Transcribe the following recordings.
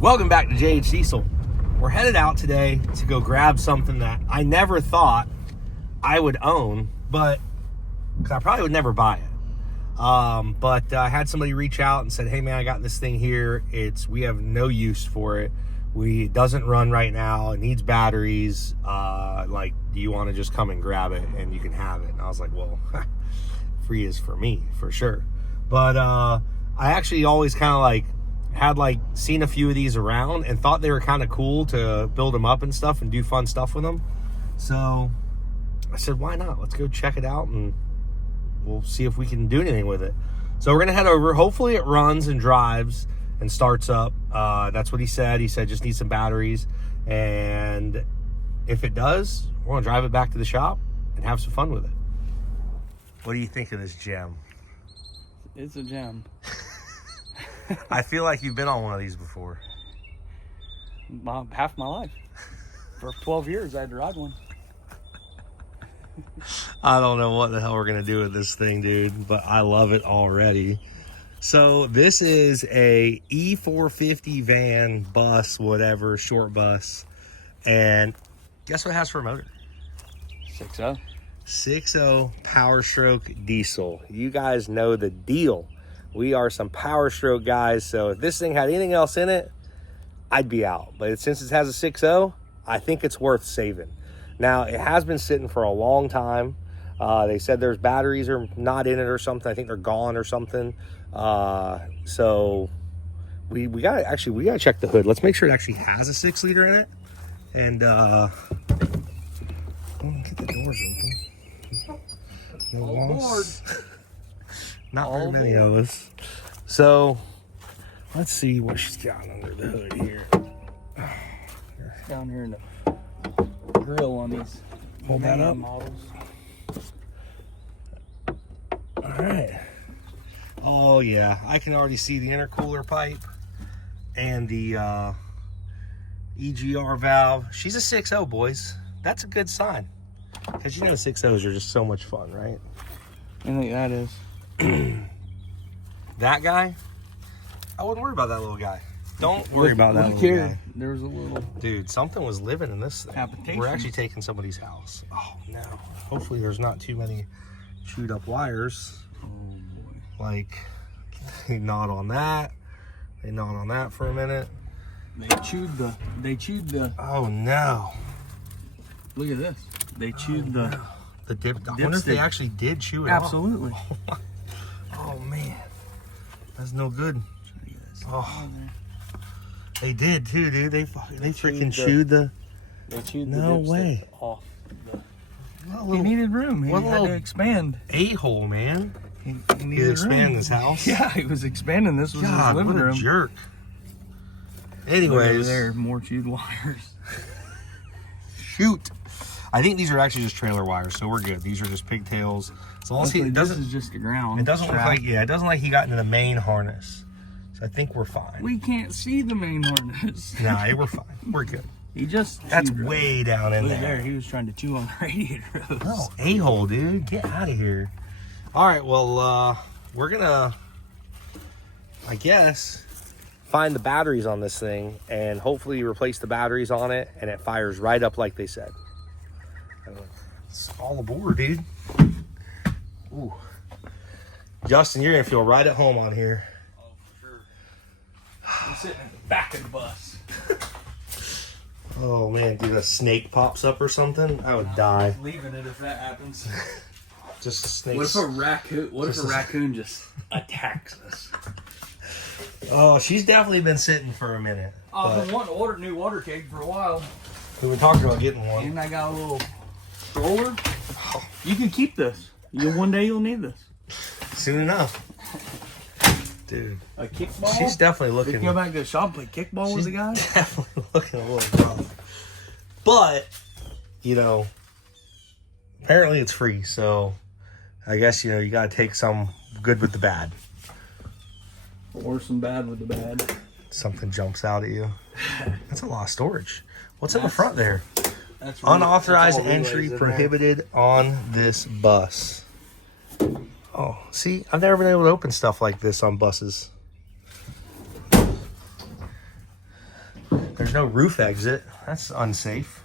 Welcome back to JH Diesel. We're headed out today to go grab something that I never thought I would own, but because I probably would never buy it. But I had somebody reach out and said, "Hey man, I got this thing here. We have no use for it. It doesn't run right now. It needs batteries. Do you want to just come and grab it and you can have it?" And I was like, "Well, free is for me for sure." But I actually always kind of had seen a few of these around and thought they were kind of cool to build them up and stuff and do fun stuff with them. So I said, why not? Let's go check it out and we'll see if we can do anything with it. So we're gonna head over. Hopefully it runs and drives and starts up. That's what he said. He said just need some batteries, and if it does, we're gonna drive it back to the shop and have some fun with it. What do you think of this gem? It's a gem. I feel like you've been on one of these before. Half my life. For 12 years, I had to ride one. I don't know what the hell we're going to do with this thing, dude, but I love it already. So this is a E450 van, bus, whatever, short bus. And guess what it has for a motor? 6.0. 6.0 Power Stroke diesel. You guys know the deal. We are some Power Stroke guys, so if this thing had anything else in it, I'd be out. But since it has a 6.0, I think it's worth saving. Now, it has been sitting for a long time. They said there's batteries are not in it or something. I think they're gone or something. So we gotta check the hood. Let's make sure it actually has a 6-liter in it. And get the doors open. No walls. Not very many of us. So let's see what she's got under the hood here. Down here in the grill on these Hold that up. models. All right. Oh yeah, I can already see the intercooler pipe and the EGR valve. She's a 6.0, boys. That's a good sign, because 6.0s are just so much fun, right? I think that is. That guy, I wouldn't worry about that little guy. Don't worry about that little guy. There was a little Dude, something was living in this thing. habitation. We're actually taking somebody's house. Oh no. Hopefully there's not too many chewed up wires. Oh boy. Like, they gnawed on that. They gnawed on that for a minute. They chewed the Oh no. look at this. They chewed the The dip. I wonder if they actually did chew it absolutely. off. Oh man. That's no good. Oh. They did too, dude. They freaking chewed the. They chewed No the way. dipstick off. He He needed room. He what had little- to expand. A-hole, man. He He needed expand room. this house. Yeah, he was expanding. This was God, his living what a room. jerk. Look over Anyways, there, more chewed wires. shoot. I think these are actually just trailer wires, so we're good. These are just pigtails. As long as Luckily, it this doesn't, is just the ground. it doesn't look strap. like, it doesn't like he got into the main harness. So I think we're fine. We can't see the main harness. Nah, we're fine. We're good. He just That's chewed way down in Look there. there. He was trying to chew on the radiator hose. Oh, a-hole, dude. Get out of here. All right, well, we're gonna, I guess, find the batteries on this thing and hopefully replace the batteries on it and it fires right up like they said. It's all aboard, dude. Ooh. Justin, you're gonna feel right at home on here. Oh, for sure. I'm sitting in the back of the bus. Oh man, dude, a snake pops up or something, I would die. Leaving it if that happens. Just a snake. What if a raccoon just attacks us? Oh, she's definitely been sitting for a minute. I've been wanting to order a new water keg for a while. We've been talking about getting one. And I got a little stroller. You can keep this. One day you'll need this. Soon enough. Dude, A kickball? she's definitely We looking. can go back to the shop and play kickball with the guy. Definitely looking a little rough. But, apparently it's free, so I guess, you got to take some good with the bad. Or some bad with the bad. Something jumps out at you. That's a lot of storage. What's in the front there? That's Unauthorized that's all relays entry in there. prohibited on this bus. Oh, see, I've never been able to open stuff like this on buses. There's no roof exit. That's unsafe.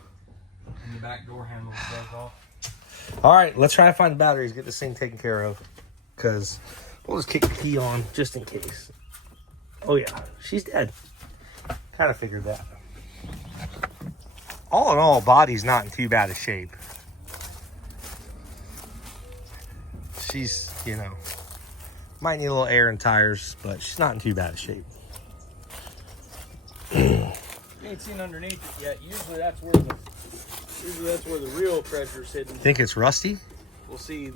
And the back door handle goes off. All right, let's try to find the batteries, get this thing taken care of. Because we'll just kick the key on just in case. Oh, yeah, she's dead. Kind of figured that. All in all, body's not in too bad a shape. She's, you know, might need a little air and tires, but she's not in too bad a shape. You ain't seen underneath it yet. Usually that's where the real treasure's hidden. Think it's rusty? We'll see.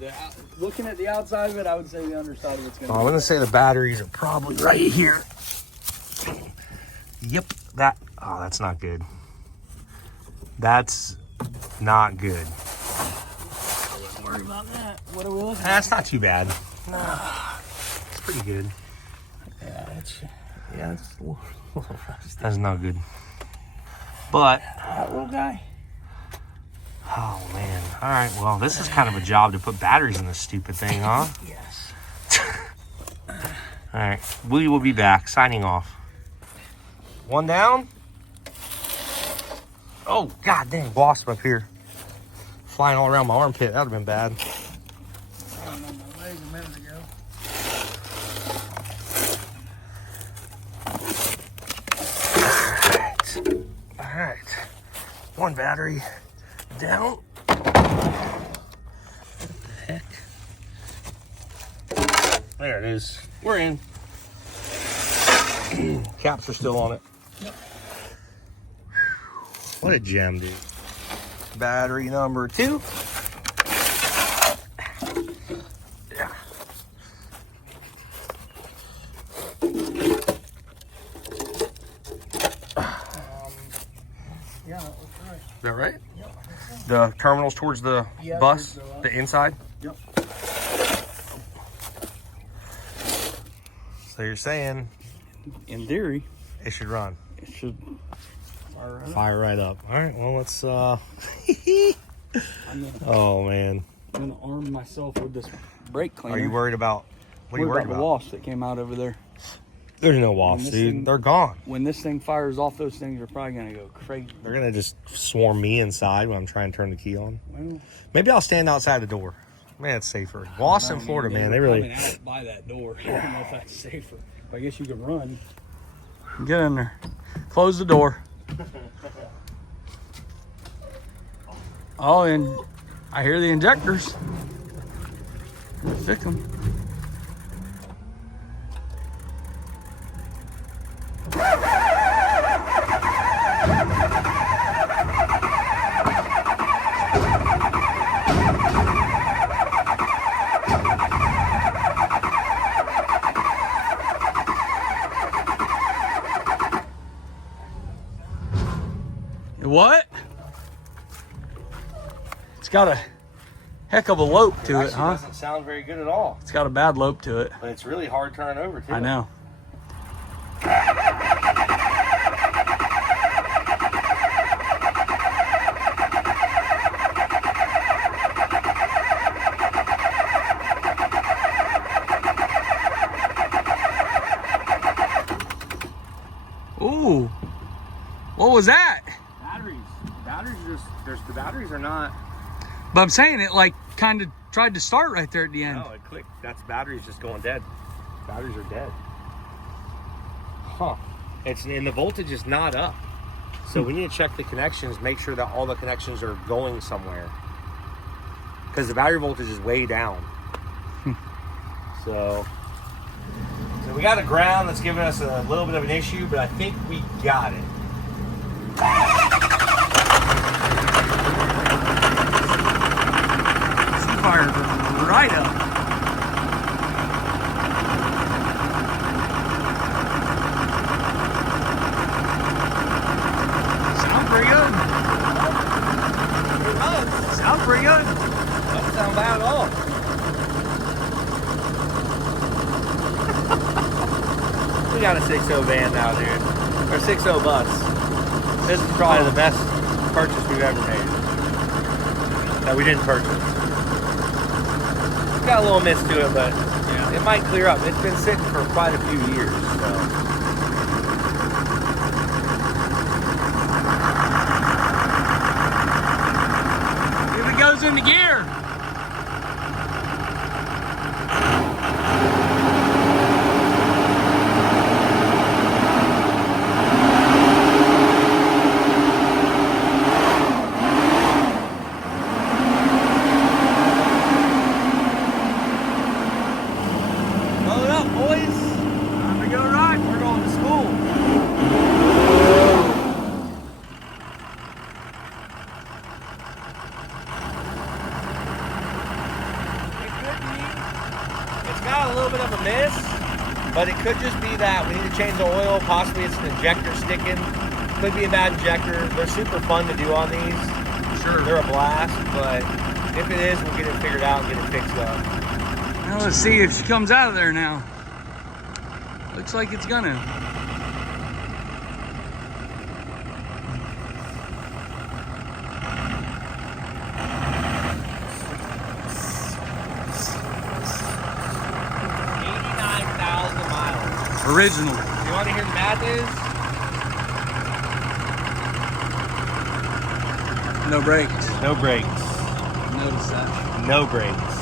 Looking at the outside of it, I would say the underside of it's gonna. I'm gonna say the batteries are probably right here. Yep, that. Oh, that's not good. That's not good. Don't worry about that. What are we looking at? That's not too bad. It's pretty good. It's a little rusty. That's not good. But That little guy. oh man. All right. Well, this is kind of a job to put batteries in this stupid thing, huh? Yes. All right. We will be back. Signing off. One down. Oh, god dang. Wasp up here. Flying all around my armpit. That would have been bad. I was on my leg a minute ago. All right. One battery down. Heck. There it is. We're in. Caps are still on it. Yep. What a gem, dude. Battery number 2. Yeah. Yeah, that looks right. Is that right? Yep. The terminals towards the Yeah, bus, towards the inside? Yep. So you're saying In theory, it should run. it should fire right up. Fire right up. All right, well, let's, I'm oh, man. gonna arm myself with this brake cleaner. Are you worried about, what are you Worried worried about about? the wasps that came out over there? There's no wasps, this dude. thing- They're gone. When this thing fires off, those things are probably gonna go crazy. They're going to just swarm me inside when I'm trying to turn the key on. Well, Maybe I'll stand outside the door. Man, it's safer. Wasps in Florida, man, they really... coming out by that door. I don't know if that's safer. But I guess you could run. Get in there. Close the door. Oh, and I hear the injectors. Fix them. What? It's got a heck of a lope to it, huh? doesn't sound very good at all. It's got a bad lope to it. But it's really hard turning over, too. I know. Ooh. What was that? Batteries. The batteries are not... But I'm saying it like kind of tried to start right there at the end. No, it clicked. That's batteries just going dead. Batteries are dead. Huh. And the voltage is not up. So we need to check the connections, make sure that all the connections are going somewhere. Because the battery voltage is way down. So we got a ground that's giving us a little bit of an issue, but I think we got it. Fired right up. Sounds pretty good. Sounds pretty good. Doesn't sound bad at all. We got a 6.0 van now, dude. Or 6.0 bus. This is probably the best purchase we've ever made. That we didn't purchase. It's got a little miss to it, but it might clear up. It's been sitting for quite a few years, so. But it could just be that we need to change the oil. Possibly it's an injector sticking. Could be a bad injector. They're super fun to do on these. Sure. They're a blast, but if it is, we'll get it figured out and get it fixed up. Now let's see if she comes out of there now. Looks like it's gonna. Original. You want to hear the bad news? No brakes. No brakes. Notice that. No brakes.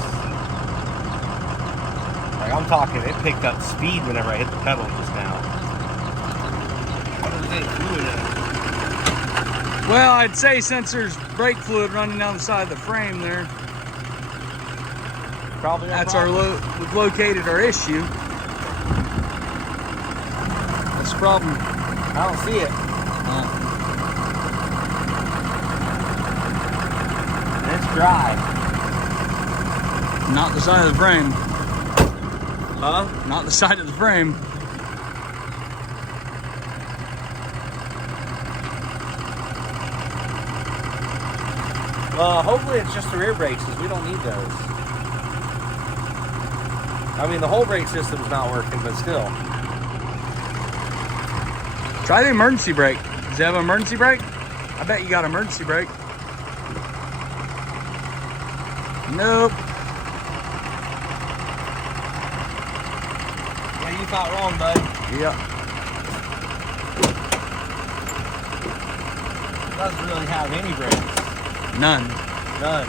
Like I'm talking, it picked up speed whenever I hit the pedal just now. What was it doing? Well, I'd say since there's brake fluid running down the side of the frame there, Probably. that's we've located our issue. That's the problem. I don't see it. It's dry. Not the side of the frame. Huh? Not the side of the frame. Hopefully it's just the rear brakes, because we don't need those. I mean, the whole brake system's not working, but still. Try the emergency brake. Does it have an emergency brake? I bet you got emergency brake. Nope. Yeah, you thought wrong, bud. Yep. It doesn't really have any brakes. None. None.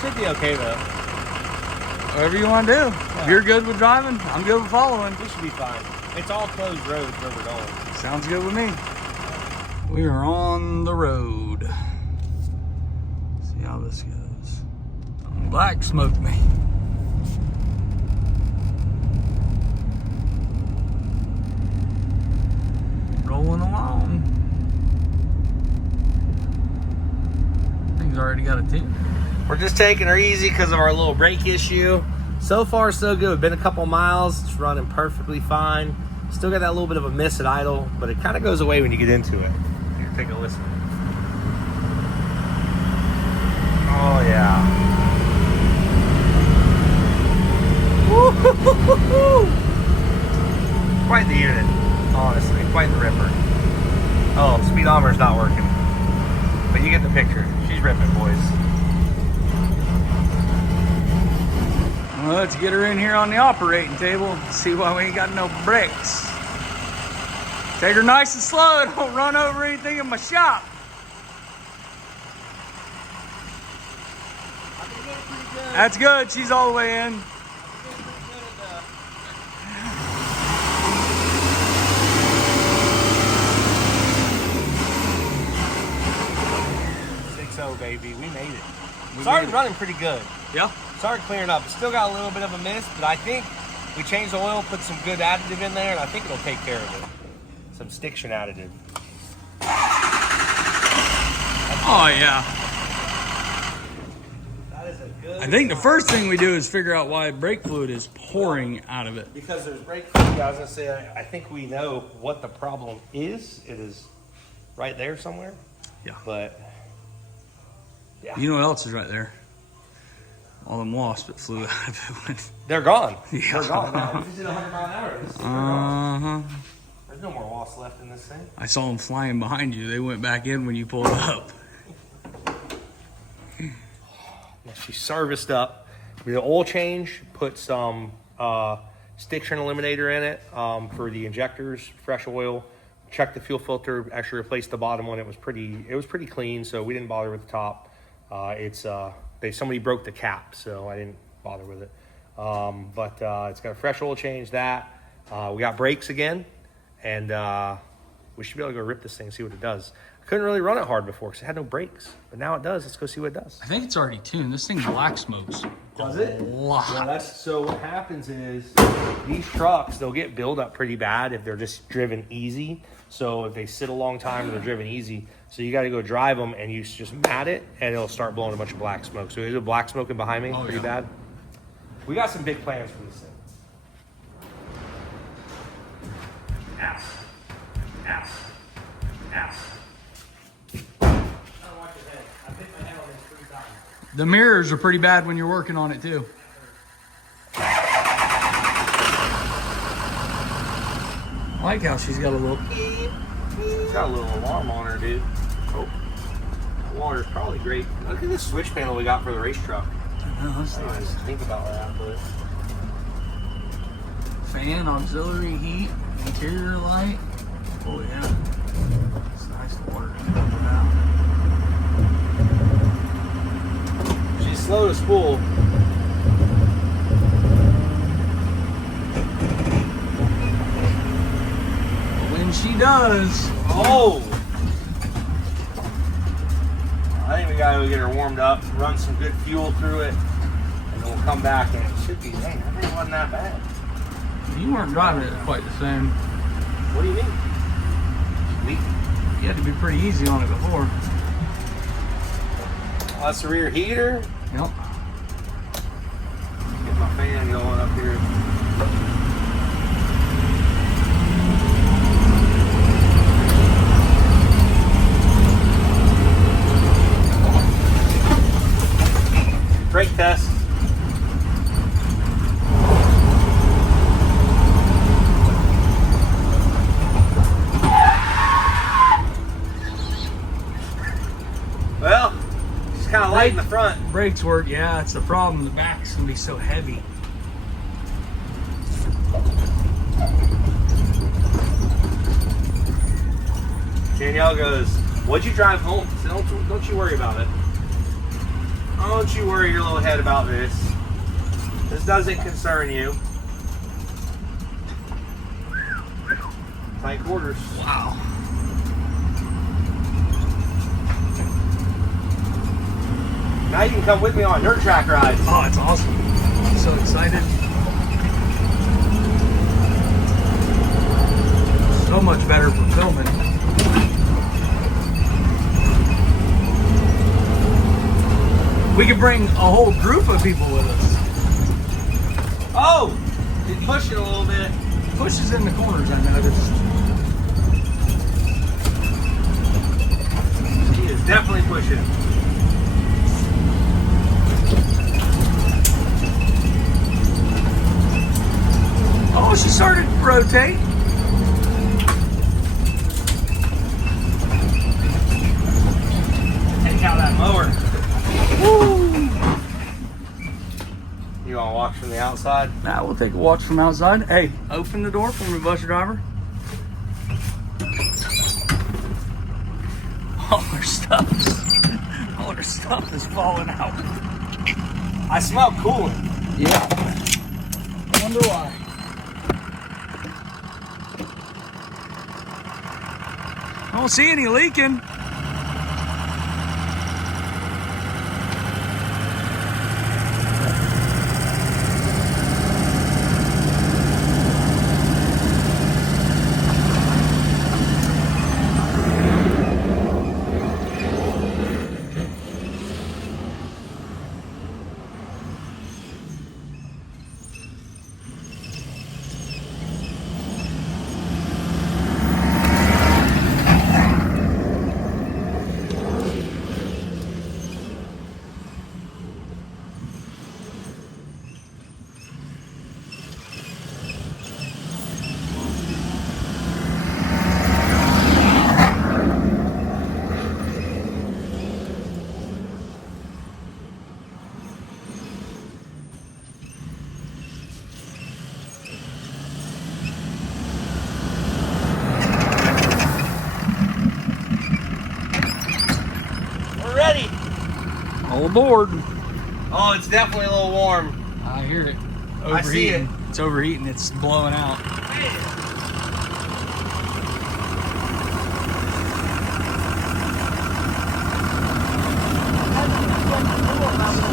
Should be okay, though. Whatever you want to do. Yeah. If you're good with driving, I'm good with following. We should be fine. It's all closed roads where we're going. Sounds good with me. We are on the road. See how this goes. Black smoked me. Rolling along. Thing's already got a tune. We're just taking her easy because of our little brake issue. So far, so good. We've been a couple miles. It's running perfectly fine. Still got that little bit of a miss at idle, but it kind of goes away when you get into it. Here, take a listen. Oh, yeah. Woo-hoo-hoo-hoo-hoo. Quite the unit, honestly. Quite the ripper. Oh, speedometer's not working. But you get the picture. She's ripping, boys. Well, let's get her in here on the operating table. See why we ain't got no brakes. Take her nice and slow. Don't run over anything in my shop. That's good. She's all the way in. 6-0, baby. We made it. Started running pretty good. Yeah. Started clearing up. It's still got a little bit of a miss, but I think we changed the oil, put some good additive in there, and I think it'll take care of it. Some Stiction additive. Oh, yeah. That is a good I think the first thing we do is figure out why brake fluid is pouring out of it. Because there's brake fluid. I was going to say, I think we know what the problem is. It is right there somewhere. Yeah. But, yeah. You know what else is right there? All them wasps that flew out of it. When... They're gone. Yeah. They're gone now. We just did 100 mile an hour. They're gone. There's no more wasps left in this thing. I saw them flying behind you. They went back in when you pulled up. She serviced up. The oil change, put some Stiction eliminator in it for the injectors, fresh oil. Checked the fuel filter. Actually replaced the bottom one. It was pretty clean, so we didn't bother with the top. Somebody broke the cap, so I didn't bother with it. But it's got a fresh oil change. That we got brakes again, and we should be able to go rip this thing and see what it does. I couldn't really run it hard before because it had no brakes, but now it does. Let's go see what it does. I think it's already tuned. This thing black smokes. Does it? A lot. Yeah, so what happens is these trucks, they'll get build up pretty bad if they're just driven easy. So if they sit a long time or they're driven easy, so you got to go drive them and you just mat it and it'll start blowing a bunch of black smoke. So there's a black smoking behind me, pretty bad. We got some big plans for this thing. The mirrors are pretty bad when you're working on it too. I like how she's got a little. She's got a little alarm on her, dude. Oh, water's probably great. Look at this switch panel we got for the race truck. Oh, let's I see didn't this. think about that, but Fan, auxiliary heat, interior light. Oh yeah, it's nice water. she's slow to spool. When she does, Oh! I think we gotta go get her warmed up, run some good fuel through it, and then we'll come back and it should be, dang, I think it wasn't that bad. you weren't driving it quite the same. What do you mean? Leak. You had to be pretty easy on it before. Oh, that's the rear heater. Yep. Get my fan going up here. Brake test. Well, it's kind of light in the front. Brakes work, yeah, it's the problem. The back's gonna be so heavy. Danielle goes, "What'd you drive home?" I said, don't you worry about it. Don't you worry your little head about this. This doesn't concern you. Tight quarters. Wow. Now you can come with me on dirt track rides. Oh, it's awesome. I'm so excited. So much better for filming. We could bring a whole group of people with us. Oh! You push it a little bit. Pushes in the corners, I noticed. He is definitely pushing. Oh, she started to rotate. Take out that mower. Woo! You want to watch from the outside? Now we'll take a watch from outside. Hey, open the door for me, bus driver. All her stuff is falling out. I smell coolant. Yeah. I wonder why. I don't see any leaking. We're ready. All aboard. Oh, it's definitely a little warm. I hear it. I see it. It's overheating. It's blowing out.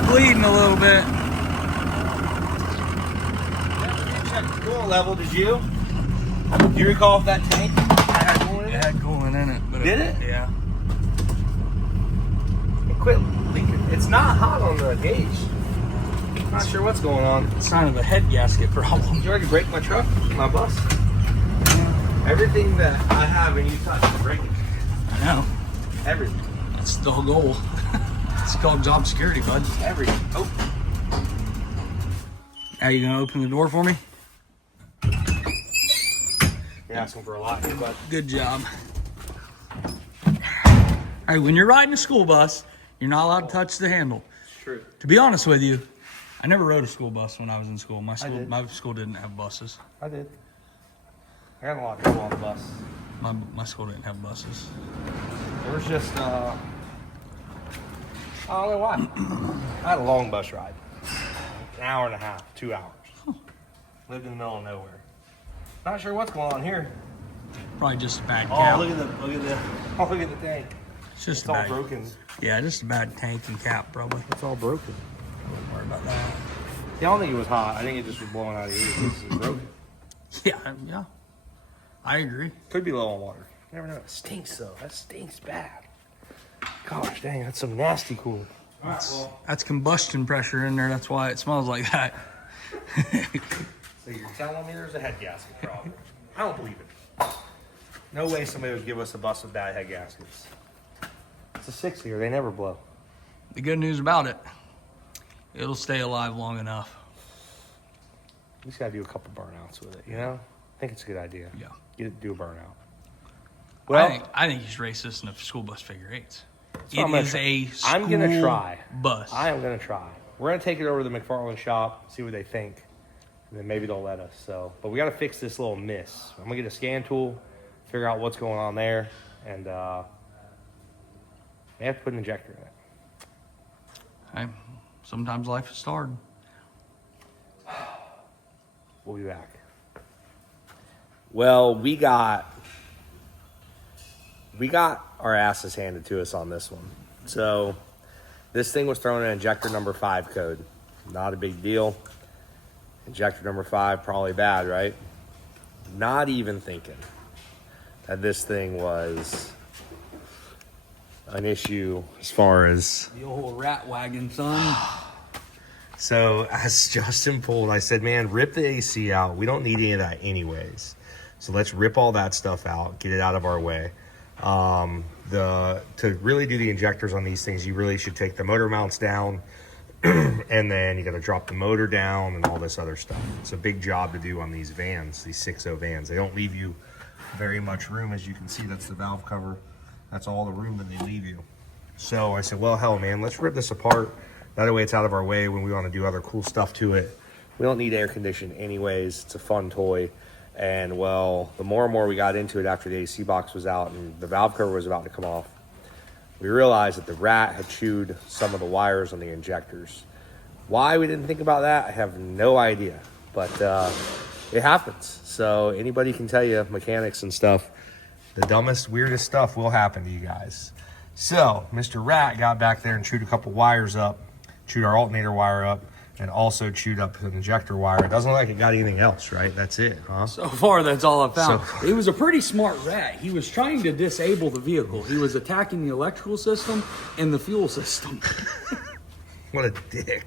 Bleeding a little bit. Check the coolant level, did you? Do you recall if that tank had coolant in It it? had coolant in it. But Did it? Yeah. It quit leaking. It's not hot on the gauge. Not sure what's going on. Sign of a head gasket problem. Did you already break my truck? My bus? Everything that I have and you touch is breaking. I know. Everything. That's the whole goal. It's called job security, bud. Everything. Oh. Are you gonna open the door for me? You're asking for a lot here, bud. Good job. All right, when you're riding a school bus, you're not allowed to touch the handle. It's true. To be honest with you, I never rode a school bus when I was in school. My did. school didn't have buses. I did. I got a lot of people on the bus. My school didn't have buses. There was just, I don't know why. I had a long bus ride. An hour and a half, 2 hours. Lived in the middle of nowhere. Not sure what's going on here. Probably just a bad Oh, cap. look at the tank. It's just It's a all bad, broken. Yeah, just a bad tank and cap, probably. It's all broken. Don't worry about that. Yeah, I don't think it was hot. I think it just was blowing out of your ears. It was broken. Yeah. I agree. Could be low on water. You never know. It stinks though. That stinks bad. Gosh dang, that's some nasty cool. That's combustion pressure in there. That's why it smells like that. So you're telling me there's a head gasket problem? I don't believe it. No way somebody would give us a bus with bad head gaskets. It's a 6-year. They never blow. The good news about it, it'll stay alive long enough. You just gotta do a couple burnouts with it, you know? I think it's a good idea. Yeah. Do a burnout. Well, I think you should race this in a school bus figure eights. what I'm It gonna is try. a school I'm gonna try. bus. I am gonna try. We're gonna take it over to the McFarland shop, see what they think, and then maybe they'll let us. So, but we gotta fix this little miss. I'm gonna get a scan tool, figure out what's going on there, and they have to put an injector in it. Hey, sometimes life is hard. We'll be back. Well, we got our asses handed to us on this one. So this thing was thrown in injector number 5 code. Not a big deal. Injector number 5, probably bad, right? Not even thinking that this thing was an issue as far as... The old rat wagon, son. So as Justin pulled, I said, man, rip the AC out. We don't need any of that anyways. So let's rip all that stuff out, get it out of our way. To really do the injectors on these things, you really should take the motor mounts down and then you got to drop the motor down and all this other stuff. It's a big job to do on these vans, these 6.0 vans. They don't leave you very much room. As you can see, that's the valve cover. That's all the room that they leave you. So I said, well, hell, man, let's rip this apart. That way it's out of our way when we want to do other cool stuff to it. We don't need air conditioning anyways. It's a fun toy. And well, the more and more we got into it after the AC box was out and the valve cover was about to come off, we realized that the rat had chewed some of the wires on the injectors. Why we didn't think about that, I have no idea. But it happens. So anybody can tell you, mechanics and stuff, the dumbest, weirdest stuff will happen to you guys. So Mr. Rat got back there and chewed a couple wires up, chewed our alternator wire up, and also chewed up an injector wire. It doesn't look like it got anything else, right? That's it, huh? So far, that's all I found. He was a pretty smart rat. He was trying to disable the vehicle. He was attacking the electrical system and the fuel system. What a dick.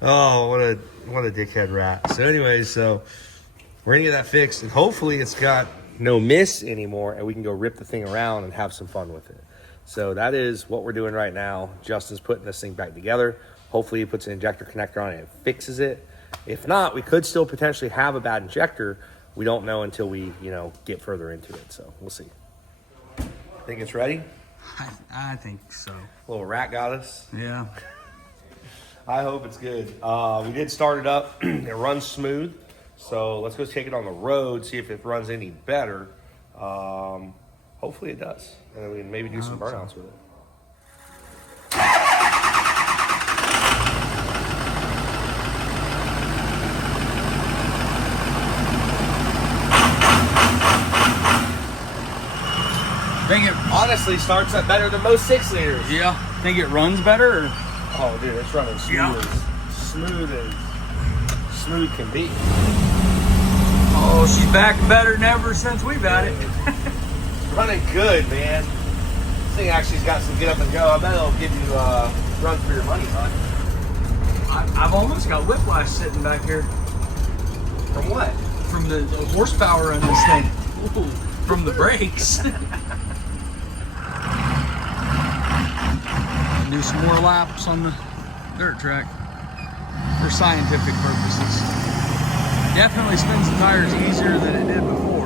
Oh, what a dickhead rat. So anyways, so we're gonna get that fixed, and hopefully it's got no miss anymore, and we can go rip the thing around and have some fun with it. So that is what we're doing right now. Justin's putting this thing back together. Hopefully he puts an injector connector on it and fixes it. If not, we could still potentially have a bad injector. We don't know until we, get further into it. So we'll see. Think it's ready? I think so. Little rat got us. Yeah. I hope it's good. We did start it up. It runs smooth. So let's go take it on the road, see if it runs any better. Hopefully it does. And then we can maybe do some burnouts with it. Honestly, starts up better than most 6-liters. Yeah. Think it runs better? Or? Oh, dude, it's running smooth can be. Oh, she's back better than ever since we've had it. It's running good, man. This thing actually's got some get up and go. I bet it'll give you a run for your money, huh? I've almost got whiplash sitting back here. From what? From the horsepower in this thing. from the brakes. Do some more laps on the dirt track for scientific purposes. Definitely spins the tires easier than it did before.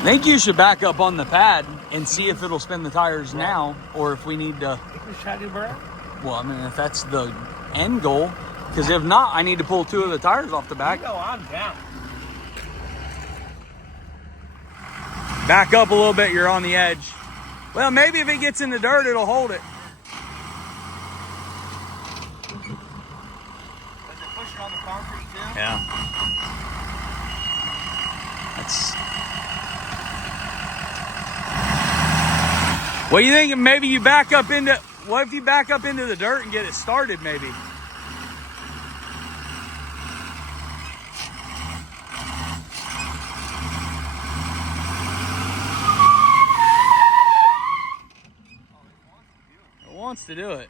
I think you should back up on the pad and see if it'll spin the tires now, or if we need to. Well, I mean, if that's the end goal, because if not, I need to pull 2 of the tires off the back. No, I'm down. Back up a little bit, you're on the edge. Well, maybe if it gets in the dirt, it'll hold it. Does it push it on the concrete too? Yeah. That's. What do you think? Maybe you back up into. What if you back up into the dirt and get it started? Maybe. It wants to do it.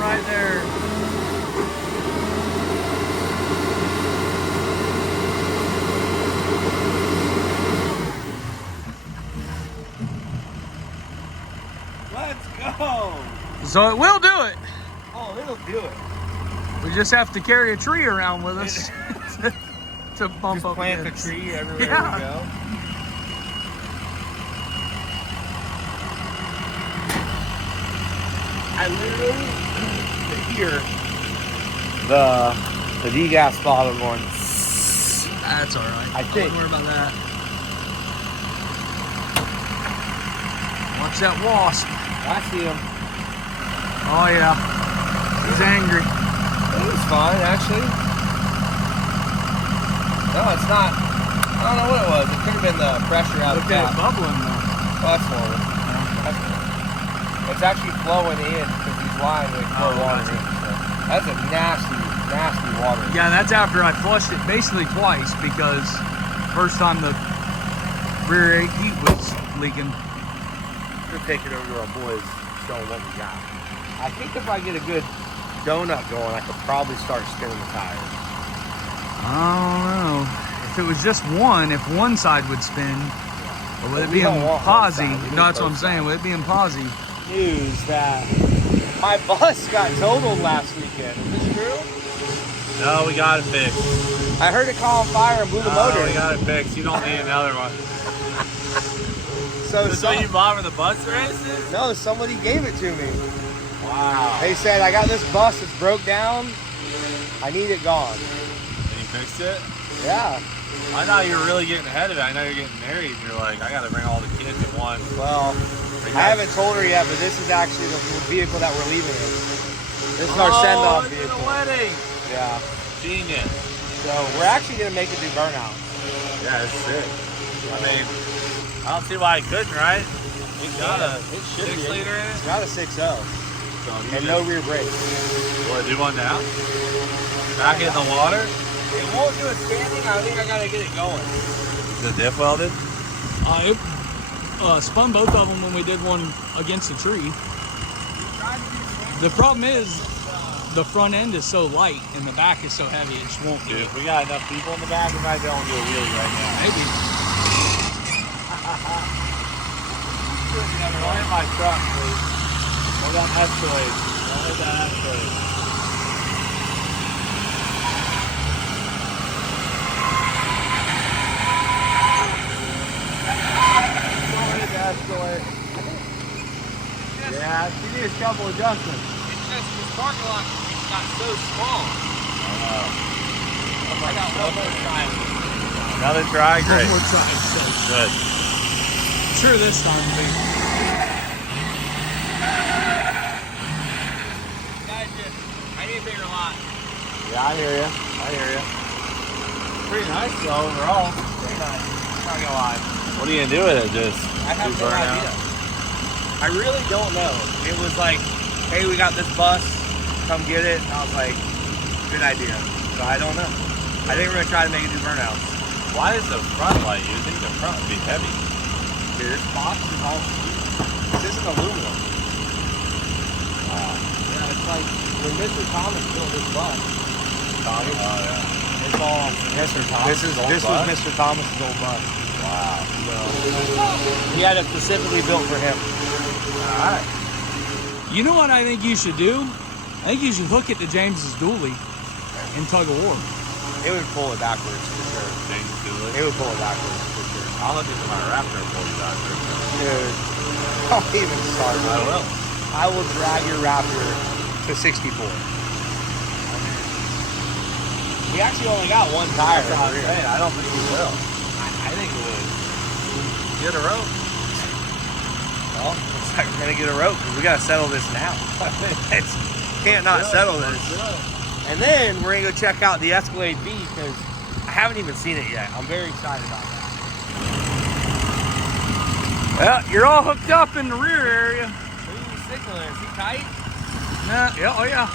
Right there. Let's go. So it will do it. Oh, it'll do it. We just have to carry a tree around with us to bump Just up plant the against. tree everywhere Yeah. we go. I literally hear the degas bottle going. That's all right. I think. Don't worry about that. Watch that wasp. I see him. Oh yeah, he's angry. He's fine, actually. No, it's not. I don't know what it was. It could have been the pressure out of Look the at it cap. bubbling though. Oh, that's normal. That's normal. It's actually flowing in because he's lying with more water in. So that's a nasty, nasty water. Yeah, that's after I flushed it basically twice because first time the rear heat was leaking. We're taking over to our boys, showing what we got. I think if I get a good donut going, I could probably start spinning the tires. I don't know. If it was just one, if one side would spin, or would it be in posi? No, that's what I'm saying. Would it be in posi? News that my bus got totaled last weekend. Is this true? No, we got it fixed. I heard it caught on fire and blew the motor. We got it fixed. You don't need another one. So This is what you bought for the bus races? no, somebody gave it to me. Wow. They said, I got this bus that's broke down. I need it gone. And you fixed it? Yeah. I thought you were really getting ahead of it. I know you're getting married and you're like, I got to bring all the kids at once. Well, Like I that- haven't told her yet, but this is actually the vehicle that we're leaving in. This is our send-off it's vehicle. the wedding. Yeah. Genius. So we're actually gonna make it do burnout. Yeah, it's sick. I mean, I don't see why I couldn't, right? It got a It should 6 be. liter in it? It's got a 6.0 So you and just, no rear brakes. Will it do one now? Back in the water? It won't do it standing. I think I gotta get it going. The diff welded? It spun both of them when we did one against a tree. The problem is the front end is so light and the back is so heavy, it just won't do Dude, it. if we got enough people in the back, we might be able to do a wheelie right now. Maybe. Don't hit my truck, please. Hold on, Escalade. Don't hit that Escalade. couple adjustments. It's just this parking lot got so small. I got one more try. Another try, great. One more try. So Good. sure this time will be. I need a bigger lot. Yeah, I hear you. Pretty nice though overall. Very nice. Not gonna lie. What are you gonna do with it? Just I have do no burnout? idea. I really don't know. It was like, hey, we got this bus, come get it. And I was like, good idea. So I don't know. I think we're gonna try to make it do burnouts. Why is the front light? You think the front would be heavy? Dude, this box is all this isn't aluminum. Yeah, it's like when Mr. Thomas built this bus. Thomas? Oh yeah. It's all Mr. Thomas' old This bus? was Mr. Thomas's old bus. Wow. He had it specifically built for him. Alright. You know what I think you should do? I think you should hook it to James's dually and tug of war. It would pull it backwards for sure. Things do it. It would pull it backwards for sure. I'll look into my Raptor for you guys. Dude, don't even start. I will. I will drag your Raptor to 64. We actually only got one tire. That's what I'm over here. saying. I don't think you will. I think it would. Get a rope. Well, looks like we're gonna get a rope because we gotta settle this now. It's can't not settle this. And then we're gonna go check out the Escalade V because I haven't even seen it yet. I'm very excited about that. Well, you're all hooked up in the rear area. Who's signaling? Is he tight? Nah, yeah, oh yeah.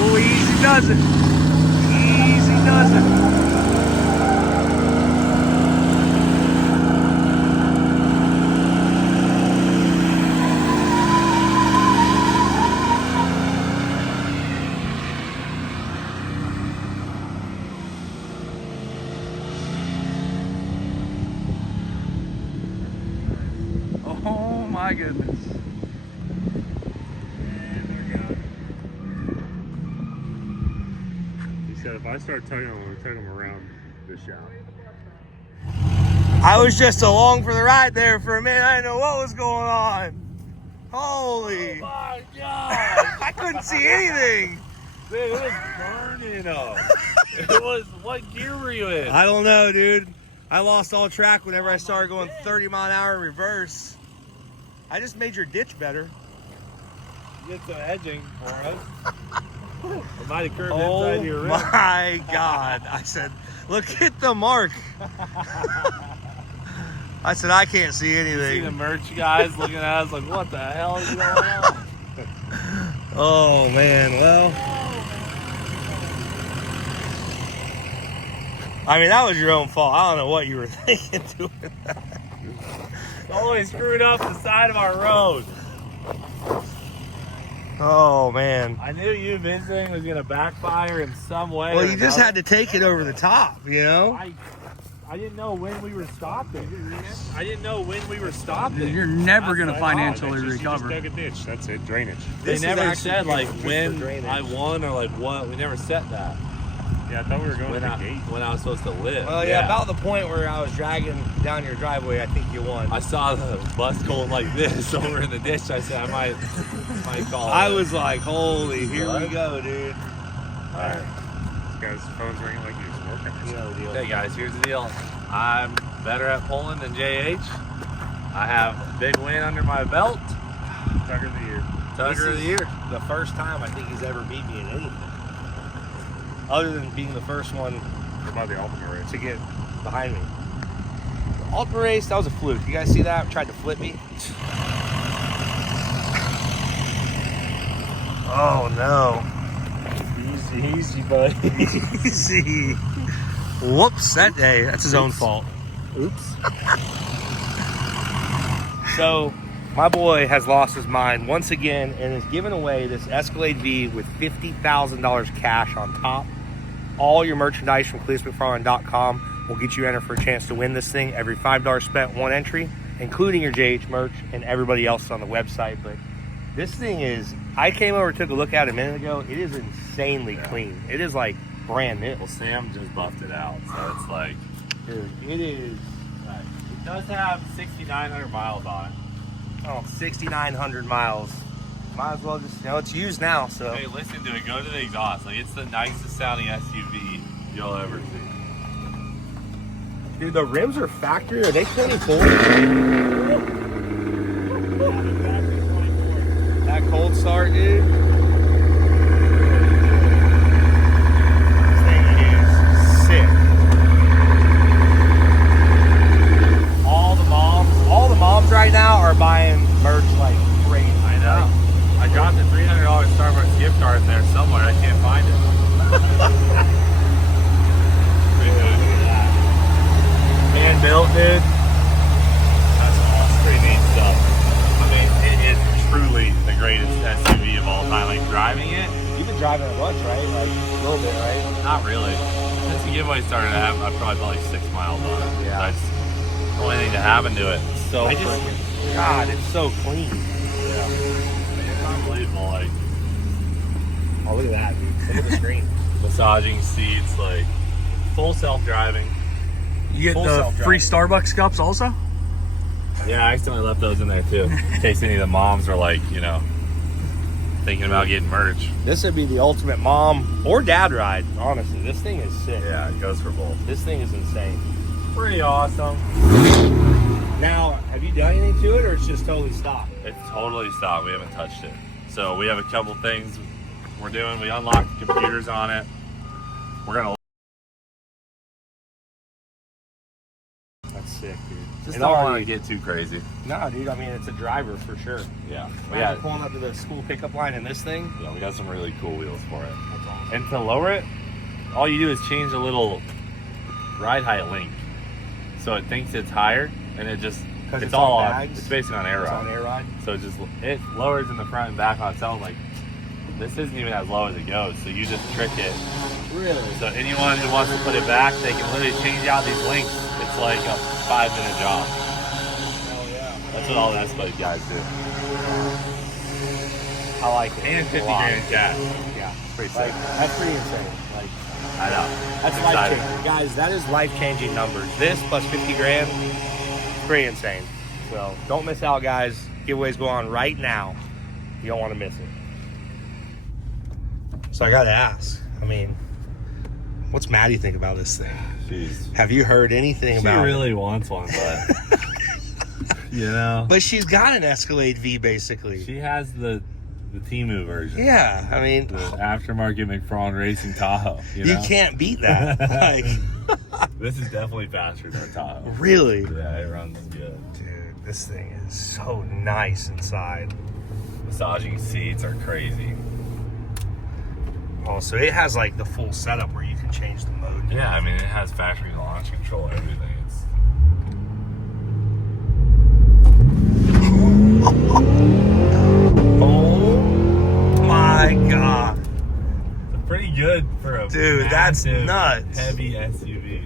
Oh, easy does it. Easy does it. Oh my goodness. He said if I start tugging them, we'll tug them around the shop. I was just along for the ride there for a minute. I didn't know what was going on. Holy. My God. I couldn't see anything. Dude, it was burning up. It was, what gear were you in? I don't know, dude. I lost all track whenever I started going 30 mile an hour in reverse. I just made your ditch better. Get some edging for us. It might have curved Oh inside your rim. my God. I said, look at the mark. I said, I can't see See the anything. merch guys looking at us like, what the hell is going on? Oh, man. Well, I mean, that was your own fault. I don't know what you were thinking doing that. Totally screwed up the side of our road. Oh, man. I knew you visiting was going to backfire in some way. Well, or you just another. had to take it over the top, you know? I didn't know when we were stopping. I didn't know when we were stopping. You're never going to That's what I thought. financially You just recover. dug a ditch. That's it. Drainage. They This is never actually said like just for when drainage. I won or like what. We never set that. Yeah, I thought we were going When to I, the gate. when I was supposed to live. Well, yeah, about the point where I was dragging down your driveway, I think you won. I saw the bus going like this over in the ditch. I said I might call. I it. was like, holy, here we What? go, dude. Alright. This guy's phone's ringing like he was working or You something. know the deal. Hey guys, here's the deal. I'm better at pulling than JH. I have a big win under my belt. Tugger of the year. Tugger of the year. The first time I think he's ever beat me in anything. Other than being the first one What about the ultimate race? to get behind me. The Ultimate race, that was a fluke. You guys see that? Tried to flip me. Oh no. Easy, buddy. Easy. Whoops, that day. That's his own fault. Oops. So, my boy has lost his mind once again and is giving away this Escalade V with $50,000 cash on top. All your merchandise from CletusMcFarland.com will get you entered for a chance to win this thing. Every $5 spent, one entry, including your JH merch and everybody else on the website. But this thing is, I came over, took a look at it a minute ago. It is insanely clean. It is like brand new. Well, Sam just buffed it out, so it's like, Dude, it is. it does have 6,900 miles on it. Oh, 6,900 miles. Might as well just, it's used now, so. Hey, listen to it. Go to the exhaust. Like, it's the nicest sounding SUV you'll ever see. Dude, the rims are factory. Are they 24? That cold start, dude. This thing is sick. All the moms right now are buying merch like crazy. I know. I dropped a $300 Starbucks gift card there somewhere. I can't find it. Hand built, dude. That's awesome. Pretty neat stuff. I mean, it is truly the greatest SUV of all time. Like, driving it, You've been driving it much, right? Like a little bit, right? not really. Since the giveaway started, I've probably put like 6 miles on it. Yeah. That's the only thing that happened to it. So I just, God, it's so clean. yeah. I mean, it's unbelievable. Like, Oh, look at that, dude. Look at the screen. massaging seats, like full self-driving. You get Full the self-driving. free Starbucks cups also? Yeah, I accidentally left those in there too, in case any of the moms are like, thinking about getting merch. This would be the ultimate mom or dad ride, honestly. This thing is sick. Yeah, it goes for both. This thing is insane. Pretty awesome. Now, have you done anything to it, or it's just totally stopped? It's totally stopped. We haven't touched it. So we have a couple things we're doing. We unlocked the computers on it. We're gonna. That's sick, dude. Just And don't want to already- get too crazy. No, dude. I mean, it's a driver for sure. Yeah. Yeah. Pulling up to the school pickup line in this thing. Yeah, we got some really cool wheels for it. That's awesome. And to lower it, all you do is change a little ride height link. So it thinks it's higher, and it just, 'Cause it's it's all on on, bags? it's basically on air It's ride. on air ride. So it lowers in the front and back on its own. Like, this isn't even as low as it goes. So you just trick it. Really? So anyone who wants to put it back, they can literally change out these links. It's like a 5-minute job. Oh yeah. That's what all the Escalade guys do. I like it. And A 50 lot. grand in cash. Yeah. Pretty Like, sick. that's pretty insane. Like, I know. that's I'm life excited. changing, guys. That is life changing numbers. This plus 50 grand, pretty insane. So don't miss out, guys. Giveaways go on right now. You don't want to miss it. So I got to ask. I mean, what's Maddie think about this thing? Jeez. Have you heard anything She about really wants one, but it? But she's got an Escalade V, basically. she has the Temu version. Yeah, I mean, The aftermarket McFarlane Racing Tahoe. you can't beat that. Like, This is definitely faster than a Tahoe. really? Yeah, it runs good. Dude, this thing is so nice inside. Massaging seats are crazy. Oh, so it has like the full setup where you can change the mode. Yeah, I mean, it has factory launch control, everything. It's Oh my god. pretty good for a Dude, that's massive, nuts. heavy SUV.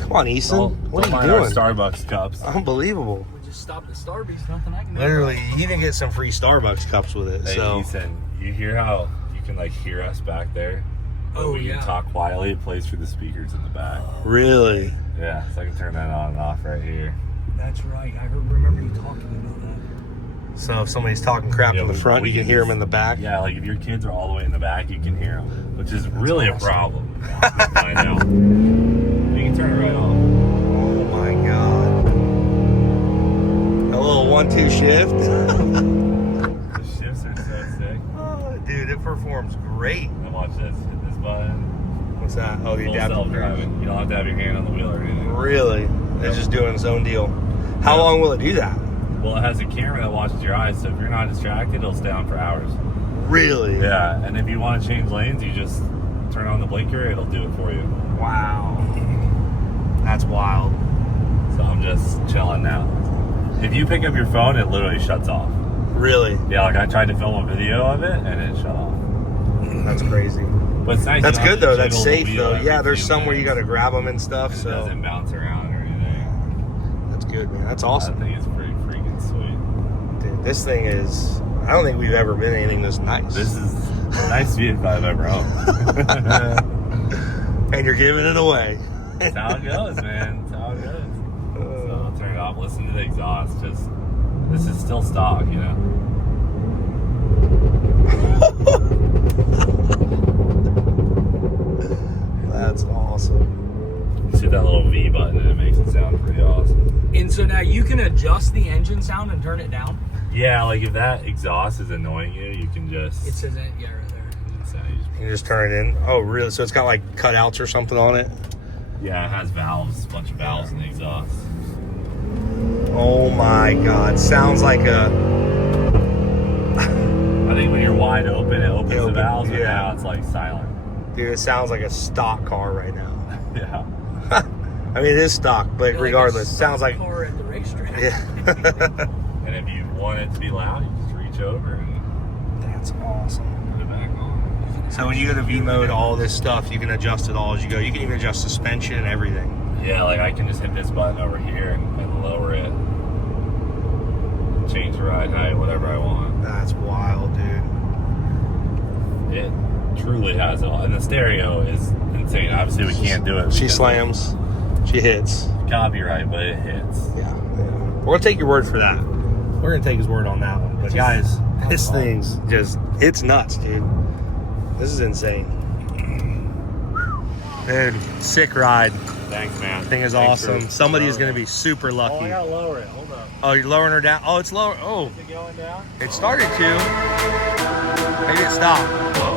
Come on, Easton. What Don't are mind you our doing? Starbucks cups. Unbelievable. We just stopped at Starbucks. Nothing I can do. Literally, you can get some free Starbucks cups with it. Hey, So Ethan, you hear how you can like hear us back there? Oh, we yeah. can talk quietly. It plays through the speakers in the back. really, Yeah, so I can turn that on and off right here. That's right. I remember you talking about that. so if somebody's talking crap Yeah, in the we- front, we you can can hear them just- in the back. Yeah, like if your kids are all the way in the back, you can hear them, which is really awesome. a problem. I know. You can turn it right on. Oh my god. A little 1-2 shift. The shifts are so sick. Oh, dude, it performs great. And watch this. Hit this button. What's that? Oh, the Full adaptive. self-driving. You don't have to have your hand on the wheel or anything. Really? It's just doing its own deal. How Yeah. long will it do that? Well, it has a camera that watches your eyes, so if you're not distracted, it'll stay on for hours. Really? Yeah, and if you want to change lanes, you just turn on the blinker, it'll do it for you. Wow. That's wild. So I'm just chilling now. If you pick up your phone, it literally shuts off. Really? Yeah, like I tried to film a video of it, and it shut off. That's crazy. But it's nice. That's you don't good though. have to That's jiggle the safe wheel though. every Yeah, there's few some where you got minutes. to grab them and stuff. It So doesn't bounce around or anything. that's good, man. That's I awesome. think it's pretty freaking sweet. Dude, this thing is. I don't think we've ever been anything this nice. This is Nice vehicle I've ever owned. And you're giving it away. That's how it goes, man. That's how it goes. So I'll turn it off, listen to the exhaust. Just, this is still stock, you know? That's awesome. You see that little V button and it makes it sound pretty awesome. And so now you can adjust the engine sound and turn it down. Yeah, like if that exhaust is annoying you, you can just... It says that, yeah, right there. You just turn it in. Oh, really? So it's got like cutouts or something on it? Yeah, it has valves, a bunch of valves in the exhaust. Oh my God. Sounds like a... I think when you're wide open, it opens the valves, but yeah. now it's like silent. Dude, it sounds like a stock car right now. Yeah. I mean, it is stock, but Like regardless, a sounds like... car at the racetrack. Yeah. And if you want it to be loud, you just reach over and That's awesome. put it back on. So when you go to V mode, all this stuff, you can adjust it all as you go. You can even adjust suspension and everything. Yeah, like I can just hit this button over here and lower it. Change the ride height, whatever I want. That's wild, dude. It truly has it all. And the stereo is insane. Obviously, we can't do it. She because slams. She hits. of copyright, but it hits. Yeah. We're going to take your word for that. We're going to take his word on that one. But guys, this thing's just, it's nuts, dude. This is insane. Dude, sick ride. Thanks, man. Thing is Thanks awesome. for- Somebody is going to be super Oh, I lucky. gotta lower it. Hold up. Oh, you're lowering her down? Oh, it's lower. Oh, Is it going down? it started to. Maybe it stopped. Whoa.